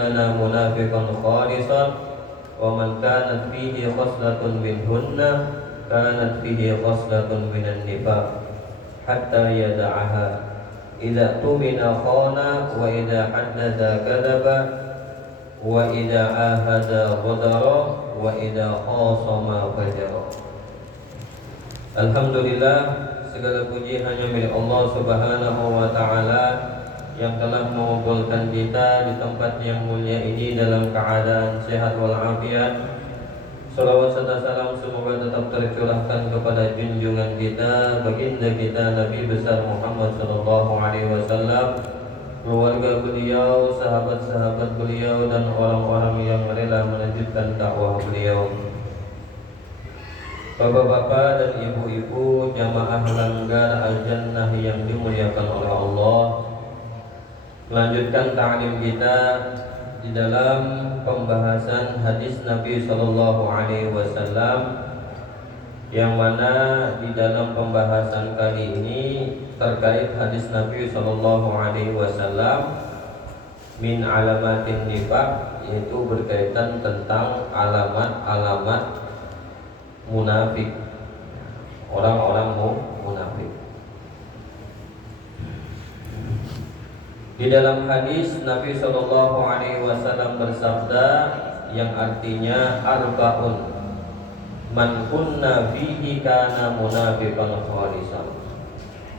كان منافقا خالصا ومن كانت فيه خصلة منهن كانت فيه خصلة من النفاق حتى يدعها إذا اؤتمن خان وإذا حدث كذب وإذا عاهد غدر وإذا خاصم فجر. Alhamdulillah, segala puji hanya milik Allah Subhanahu wa Ta'ala yang telah mengumpulkan kita di tempat yang mulia ini dalam keadaan sehat walafiat. Salawat serta salam semoga tetap tercurahkan kepada junjungan kita, baginda kita Nabi besar Muhammad sallallahu alaihi wasallam, keluarga beliau, sahabat-sahabat beliau, dan orang-orang yang rela melanjutkan dakwah beliau. Bapak-bapak dan ibu-ibu jamaah langgar al-jannah yang dimuliakan oleh Allah, melanjutkan ta'lim kita di dalam pembahasan hadis Nabi sallallahu alaihi wasallam, yang mana di dalam pembahasan kali ini terkait hadis Nabi sallallahu alaihi wasallam min alamatin nifaq, yaitu berkaitan tentang alamat-alamat munafik, orang-orang munafik. Di dalam hadis Nabi sallallahu alaihi wasallam bersabda yang artinya arbaun man kunna fihi kana munafiqan khalisan.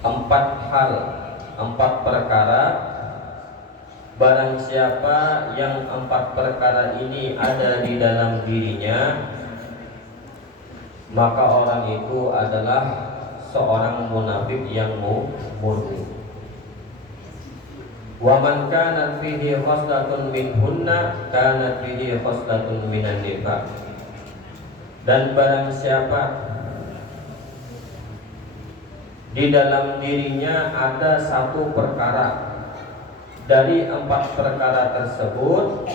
4 hal, 4 perkara, barang siapa yang 4 perkara ini ada di dalam dirinya, maka orang itu adalah seorang munafik yang murni. Wa man kana fihi khoslatun minhunna kana fihi khoslatun minan nifaq. Dan barang siapa di dalam dirinya ada 1 perkara dari 4 perkara tersebut,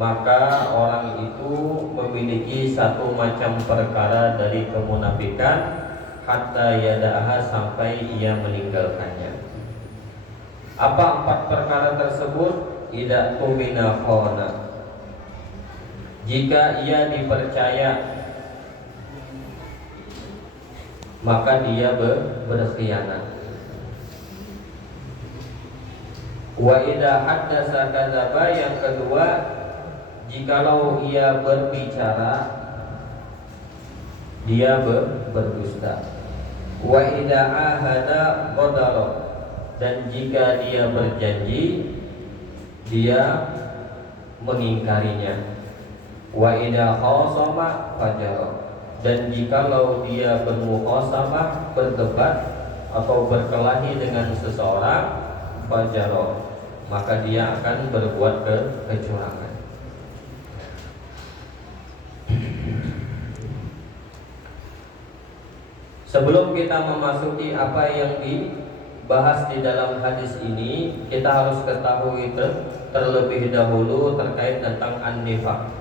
maka orang itu memiliki 1 macam perkara dari kemunafikan, hatta yada'aha, sampai ia meninggalkannya. Apa 4 perkara tersebut? Idza tumina khana, jika ia dipercaya maka dia berkhianat. Wa idza haddasa kadzaba, yang kedua, jikalau ia berbicara dia berdusta. Wa idza ahada qadara, dan jika dia berjanji dia mengingkarinya. Wa idza khasama fajara, dan jikalau dia bermukhasamah, berdebat atau berkelahi dengan seseorang, fajara, maka dia akan berbuat kecurangan. Sebelum kita memasuki apa yang dibahas di dalam hadis ini, kita harus ketahui terlebih dahulu terkait tentang an-nifaq.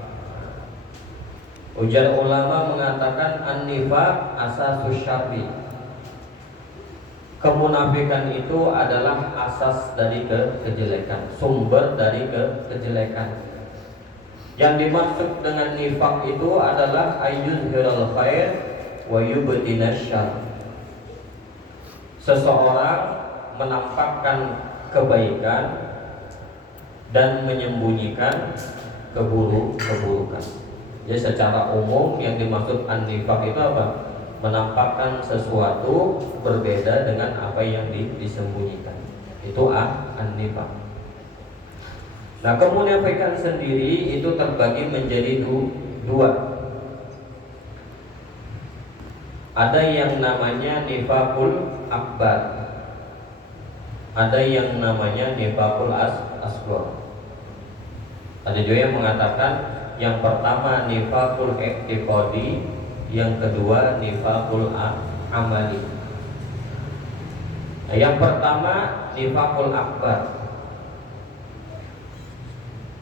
Ujar ulama mengatakan an-nifaq asasus syarri. Kemunafikan itu adalah asas dari kejelekan, sumber dari kejelekan. Yang dimaksud dengan nifaq itu adalah ayyuzhirul khair wa yubtinas syarr. Seseorang menampakkan kebaikan dan menyembunyikan keburukan. Jadi secara umum yang dimaksud an-nifaq itu apa? Menampakkan sesuatu berbeda dengan apa yang disembunyikan. Itu an-nifaq. Nah, kemunafikan sendiri itu terbagi menjadi 2. Ada yang namanya nifaqul akbar, ada yang namanya nifaqul asghar. Ada juga yang mengatakan yang pertama nifaqul i'tiqadi, yang kedua nifaqul amali. Nah, yang pertama nifaqul akbar,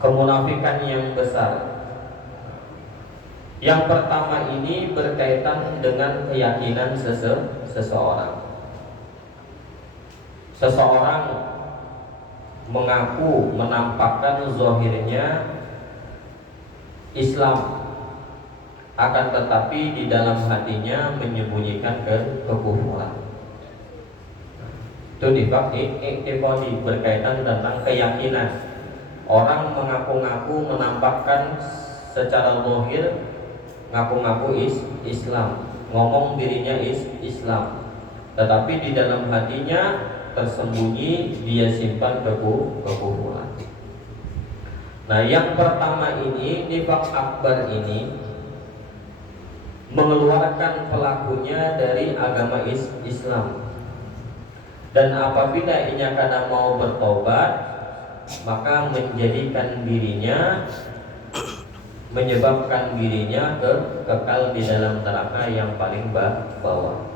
kemunafikan yang besar. Yang pertama ini berkaitan dengan keyakinan seseorang. Seseorang mengaku menampakkan zahirnya Islam, akan tetapi di dalam hatinya menyembunyikan kekufuran. Itu nifaq i'tiqadi, berkaitan tentang keyakinan. Orang mengaku-ngaku menampakkan secara zahir, ngaku-ngaku Islam, ngomong dirinya Islam, tetapi di dalam hatinya tersembunyi dia simpan kekufuran. Nah, yang pertama ini, nifaq akbar ini mengeluarkan pelakunya dari agama Islam. Dan apabila ia kadang mau bertobat, maka menyebabkan dirinya kekal di dalam neraka yang paling bawah.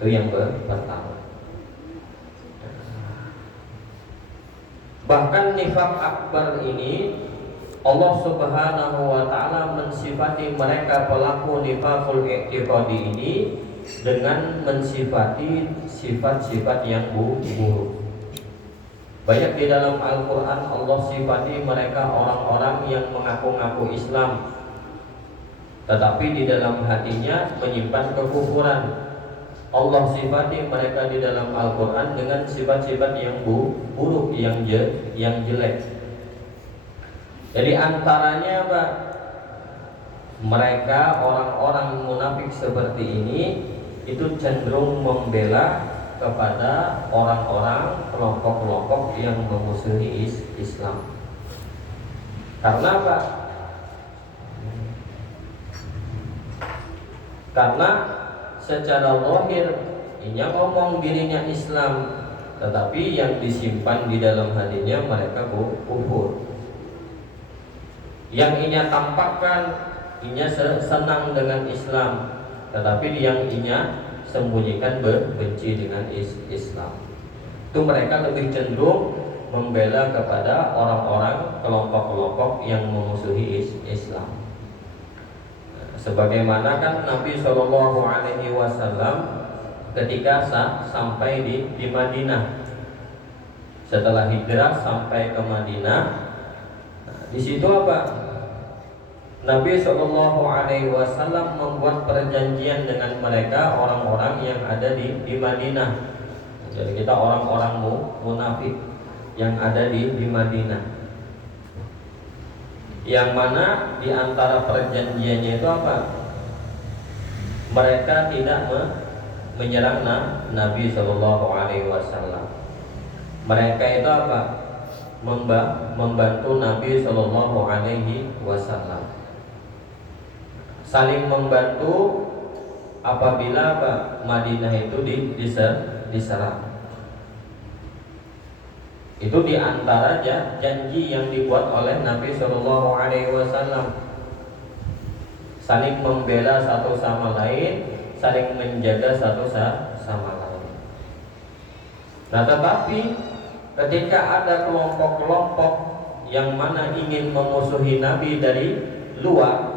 Itu yang pertama. Bahkan nifaq akbar ini Allah Subhanahu wa taala mensifati mereka pelaku nifaqul i'tiqadi ini dengan mensifati sifat-sifat yang buruk. Banyak di dalam Al-Qur'an Allah sifati mereka orang-orang yang mengaku-ngaku Islam, tetapi di dalam hatinya menyimpan kekufuran. Allah sifati mereka di dalam Al-Qur'an dengan sifat-sifat yang buruk, yang jelek. Jadi antaranya apa? Mereka orang-orang munafik seperti ini itu cenderung membela kepada orang-orang kelompok-kelompok yang memusuhi Islam. Karena apa? Karena secara zahir ia ngomong dirinya Islam, tetapi yang disimpan di dalam hatinya mereka kufur. Yang inya tampakkan, inya senang dengan Islam, tetapi yang inya sembunyikan benci dengan Islam. Itu mereka lebih cenderung membela kepada orang-orang kelompok-kelompok yang memusuhi Islam. Sebagaimana kan Nabi Shallallahu Alaihi Wasallam ketika sampai di Madinah, setelah hijrah sampai ke Madinah, di situ apa? Nabi Shallallahu Alaihi Wasallam membuat perjanjian dengan mereka orang-orang yang ada di Madinah. Jadi kita orang-orang munafik yang ada di Madinah. Yang mana di antara perjanjiannya itu apa? Mereka tidak menyerang Nabi Shallallahu Alaihi Wasallam. Mereka itu apa? Membantu Nabi Shallallahu Alaihi Wasallam. Saling membantu apabila Madinah itu diserang. Itu diantara janji yang dibuat oleh Nabi Shallallahu Alaihi Wasallam. Saling membela satu sama lain, saling menjaga satu sama lain. Nah, tetapi ketika ada kelompok-kelompok yang mana ingin memusuhi Nabi dari luar,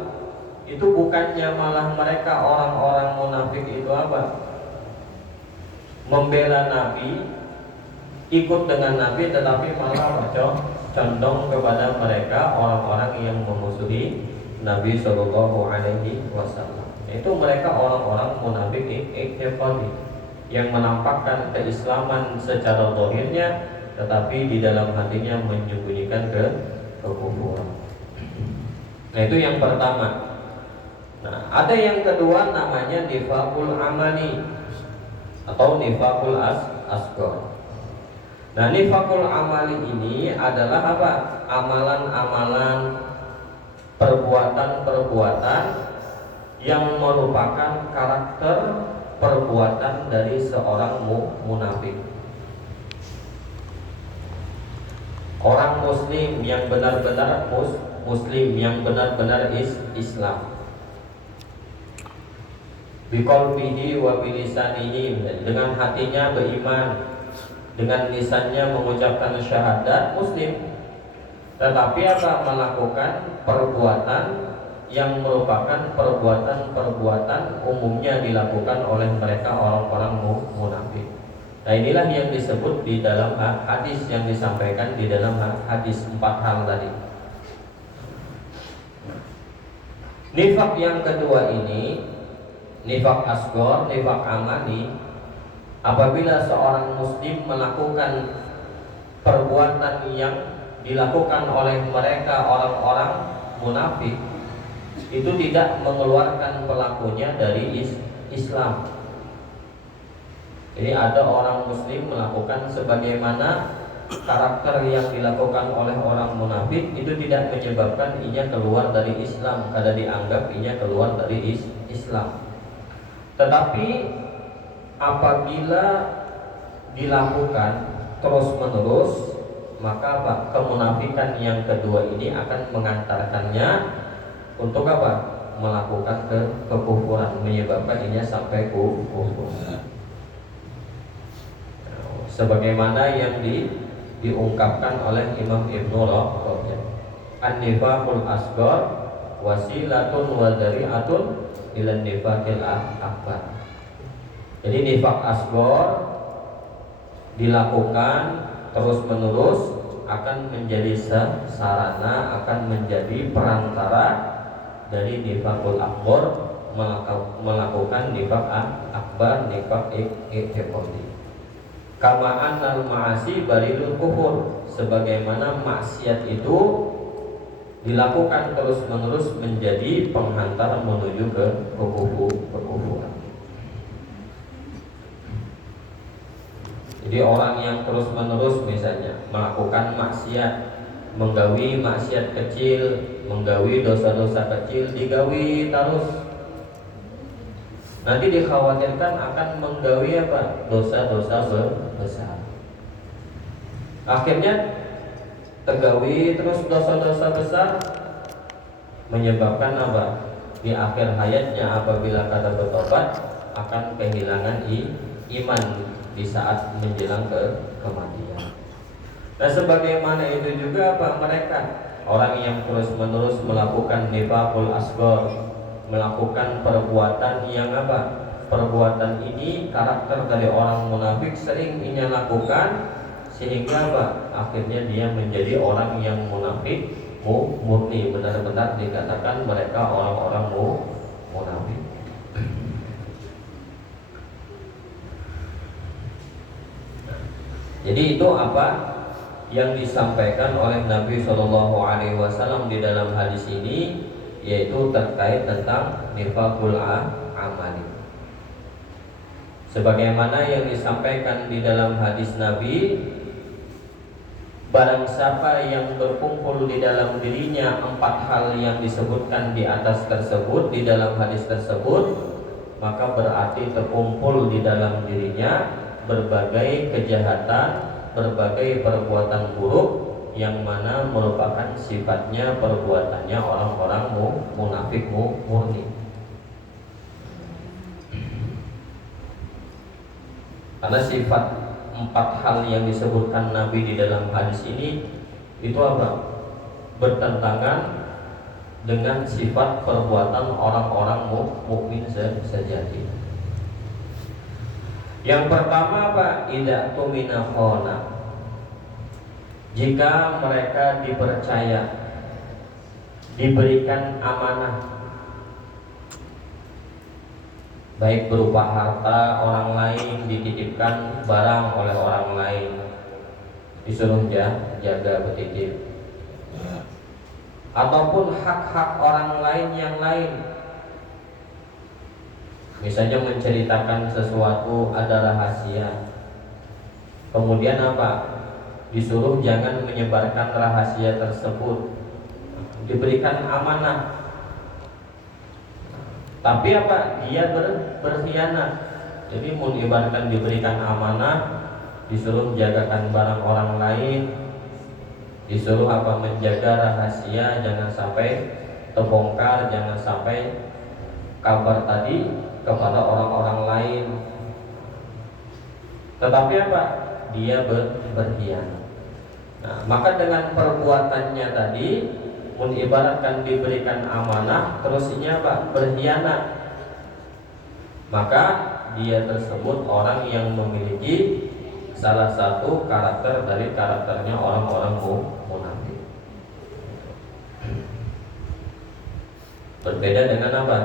itu bukannya malah mereka orang-orang munafik itu apa? Membela Nabi, ikut dengan Nabi, tetapi malah condong kepada mereka orang-orang yang memusuhi Nabi Shallallahu Alaihi Wasallam. Itu mereka orang-orang munafik i'tiqadi yang menampakkan keislaman secara zahirnya, tetapi di dalam hatinya menyembunyikan kekufuran. Nah, itu yang pertama. Nah, ada yang kedua namanya nifaqul amali atau nifaqul asghar. Nah, nifaqul amali ini adalah apa? Amalan-amalan, perbuatan-perbuatan yang merupakan karakter perbuatan dari seorang munafik. Orang muslim yang benar-benar muslim, yang benar-benar Islam, biqalbihi wa bilisanihi, dengan hatinya beriman, dengan lisannya mengucapkan syahadat muslim, tetapi apa? Melakukan perbuatan yang merupakan perbuatan-perbuatan umumnya dilakukan oleh mereka orang-orang munafik. Nah, inilah yang disebut di dalam hadis yang disampaikan di dalam hadis 4 hal tadi. Nifak yang kedua ini, nifak asghar, nifak amali, apabila seorang muslim melakukan perbuatan yang dilakukan oleh mereka orang-orang munafik, itu tidak mengeluarkan pelakunya dari Islam. Jadi ada orang muslim melakukan sebagaimana karakter yang dilakukan oleh orang munafik, itu tidak menyebabkan ia keluar dari Islam, karena dianggap ia keluar dari Islam. Tetapi apabila dilakukan terus-menerus, maka kemunafikan yang kedua ini akan mengantarkannya untuk apa? Melakukan kekufuran, menyebabkan ia sampai kufur. Sebagaimana yang diungkapkan oleh Imam Ibnu Rajab, an-nifaqul asghar wasilatun wa dzari'atun ila nifaqil akbar. Jadi nifaq asghar dilakukan terus-menerus akan menjadi sarana, akan menjadi perantara dari nifaqul akbar melakukan nifaq akbar, nifaq i'tiqadi. Kama annal ma'asi baridul kufur, sebagaimana maksiat itu dilakukan terus-menerus menjadi penghantar menuju ke kekufuran. Jadi orang yang terus-menerus misalnya melakukan maksiat, menggawi maksiat kecil, menggawi dosa-dosa kecil, digawi terus, nanti dikhawatirkan akan menggawi apa? Dosa-dosa besar. Akhirnya tergawi terus dosa-dosa besar, menyebabkan apa? Di akhir hayatnya apabila kata bertobat akan kehilangan iman di saat menjelang kematian. Nah, sebagaimana itu juga apa? Mereka orang yang terus-menerus melakukan nifaqul asghar, melakukan perbuatan yang apa? Perbuatan ini karakter dari orang munafik sering ia lakukan, sehingga apa? Akhirnya dia menjadi orang yang munafik murni, benar-benar dikatakan mereka orang-orang munafik. Jadi itu apa yang disampaikan oleh Nabi Shallallahu Alaihi Wasallam di dalam hadis ini, yaitu terkait tentang nifaqul amali. Sebagaimana yang disampaikan di dalam hadis Nabi, barang siapa yang berkumpul di dalam dirinya 4 hal yang disebutkan di atas tersebut, di dalam hadis tersebut, maka berarti terkumpul di dalam dirinya berbagai kejahatan, berbagai perbuatan buruk yang mana merupakan sifatnya perbuatannya orang-orang munafik murni. Karena sifat 4 hal yang disebutkan Nabi di dalam hadis ini itu apa? Bertentangan dengan sifat perbuatan orang-orang mukmin sejati. Yang pertama apa? Idza tumina khana. Jika mereka dipercaya, diberikan amanah, baik berupa harta orang lain, dititipkan barang oleh orang lain, disuruh jaga bertitip, ataupun hak-hak orang lain yang lain, misalnya menceritakan sesuatu ada rahasia, kemudian apa? Disuruh jangan menyebarkan rahasia tersebut, diberikan amanah, tapi apa? Dia berkhianat. Jadi mengibarkan diberikan amanah, disuruh menjagakan barang orang lain, disuruh apa? Menjaga rahasia, jangan sampai terbongkar, jangan sampai kabar tadi kepada orang-orang lain. Tetapi apa? Dia berkhianat. Nah, maka dengan perbuatannya tadi, mengibaratkan diberikan amanah, terus ini apa? Berkhianat, maka dia tersebut orang yang memiliki salah satu karakter dari karakternya orang-orang munafik. Berbeda dengan apa?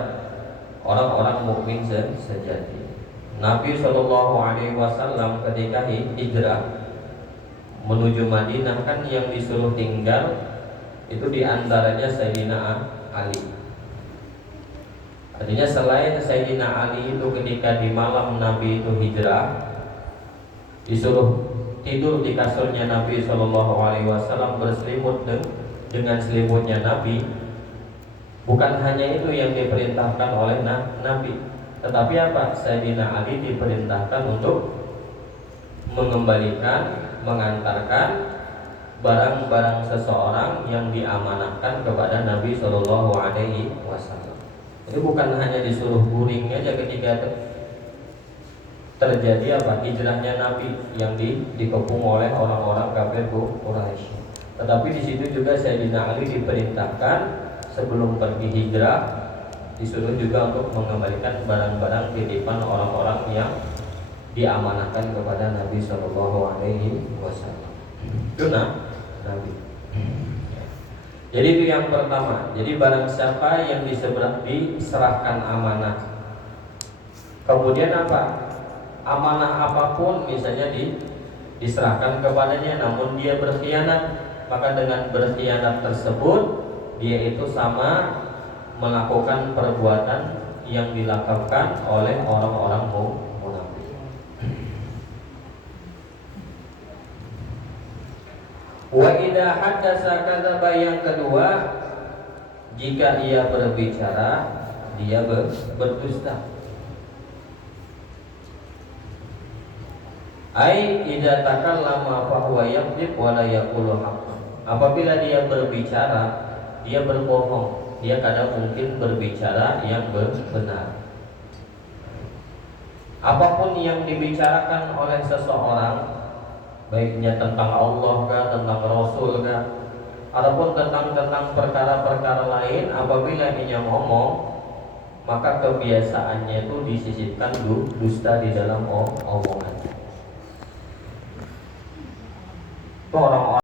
Orang-orang mukmin sejati. Nabi Shallallahu Alaihi Wasallam ketika hijrah menuju Madinah kan yang disuruh tinggal itu diantaranya Sayyidina Ali. Artinya selain Sayyidina Ali itu ketika di malam Nabi itu hijrah disuruh tidur di kasurnya Nabi Shallallahu Alaihi Wasallam berselimut dengan selimutnya Nabi. Bukan hanya itu yang diperintahkan oleh Nabi, tetapi apa? Sayyidina Ali diperintahkan untuk mengembalikan, mengantarkan barang-barang seseorang yang diamanahkan kepada Nabi Shallallahu Alaihi Wasallam. Ini bukan hanya disuruh guring aja ketika terjadi apa? Hijrahnya Nabi yang dikepung oleh orang-orang kafir Quraisy. Tetapi di situ juga Sayyidina Ali diperintahkan sebelum pergi hijrah disuruh juga untuk mengembalikan barang-barang titipan orang-orang yang diamanahkan kepada Nabi Shallallahu Alaihi Wasallam. Itu Nabi. Jadi itu yang pertama. Jadi barang siapa yang diserahkan amanah, kemudian apa? Amanah apapun misalnya diserahkan kepadanya, namun dia berkhianat, maka dengan berkhianat tersebut dia itu sama melakukan perbuatan yang dilakukan oleh orang-orang munafik. Wa idza haddatsa kadzaba, yang kedua, jika ia berbicara dia berdusta. Ai idza takallama fa huwa yakdzib wa la yaqulu haqqan. Apabila dia berbicara dia berbohong, dia kadang mungkin berbicara yang benar. Apapun yang dibicarakan oleh seseorang, baiknya tentang Allah kah, tentang Rasul kah, ataupun tentang perkara-perkara lain, apabila ia ngomong, maka kebiasaannya itu disisipkan dusta di dalam omongannya. Orang